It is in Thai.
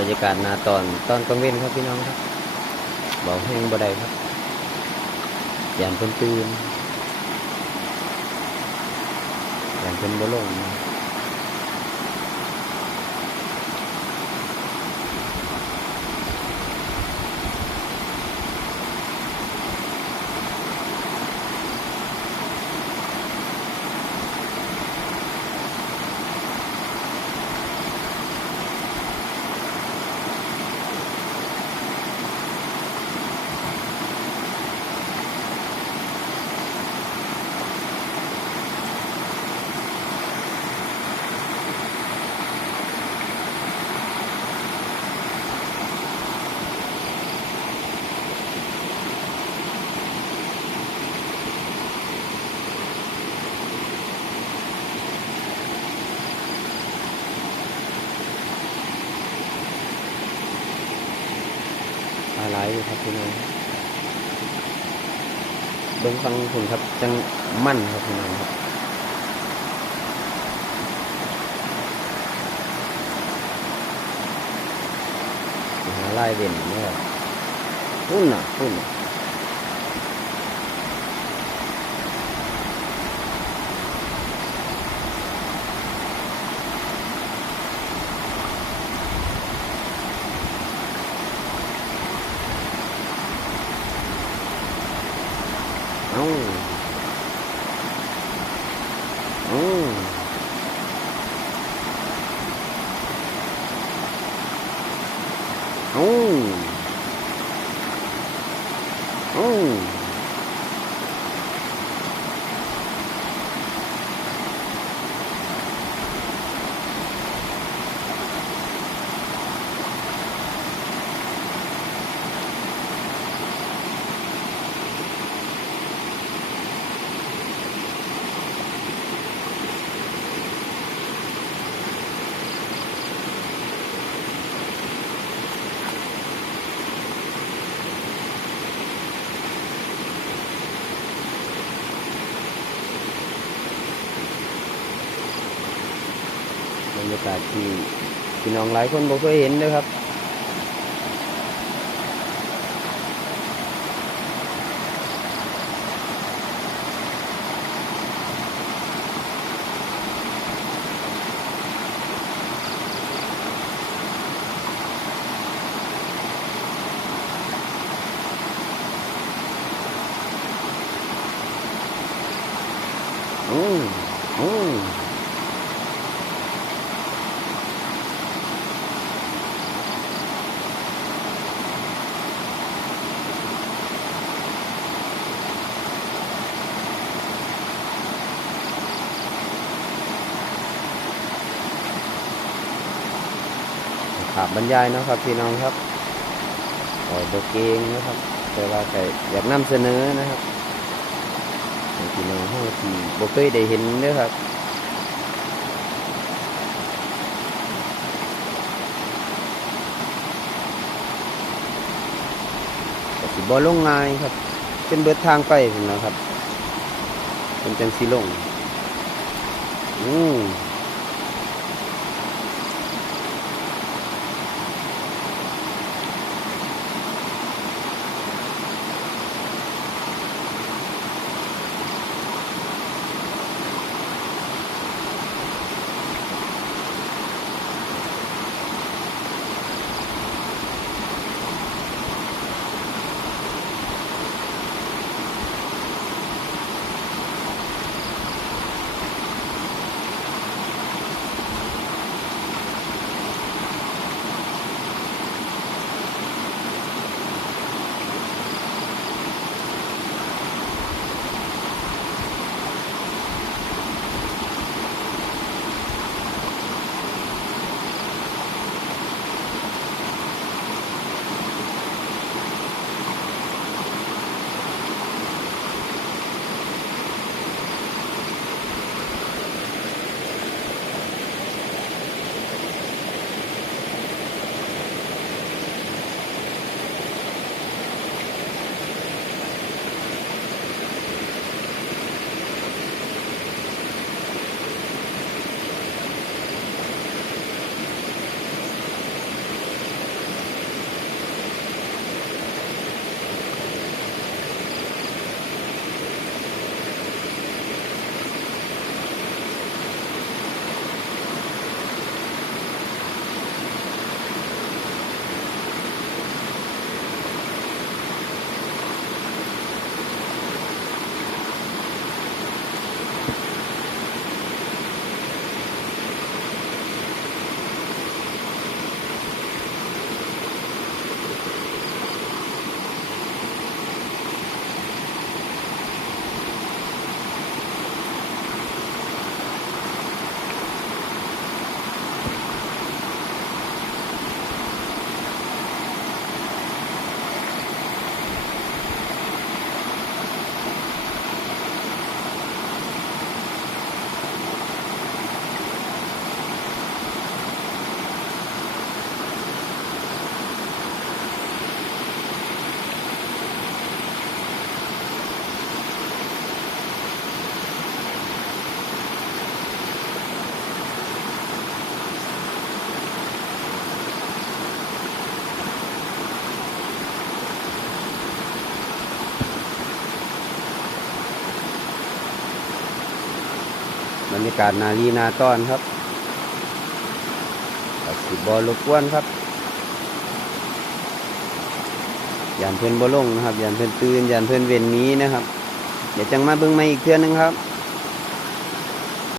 บรรยากาศนาตอนกลางเว้นครับพี่น้องครับเบาแห้งบ่ได้ครับยานเพิ่นตื่นยานเพิ่นบ่ลงหลายอยู่ครับพี่น้องเบิ่งฟังคุณครับจังมั่นครับพี่น้องครับหาลายเด่นเนี่ยครับพุ่นน่ะเอ้าเอ้าเอ้าเอ้าบรรยากาศที่พี่น้องหลายคนบ่เคยเห็นเลยครับอืมอืมขาบบรรยายเนาะครับพี่น้องครับโบเกงนะครับแต่ว่าแต่อยากนำเสนอนะครับให้พี่น้องเฮาที่บ่เคยได้เห็นเด้อครับก็สิบ่ลงง่ายครับเป็นเบิดทางไปพุ่นนะครับเป็นจังสิลงอืม รยากาศนาลีนาต้อนครับสิบอลรบกวนครับยานเพื่อนบ่ลงนะครับยานเพื่อนตื่นยานเพื่อนเว้นนี้นะครับเดี๋ยวจังมาเบิ่งใหม่อีกเทื่อนึงครับ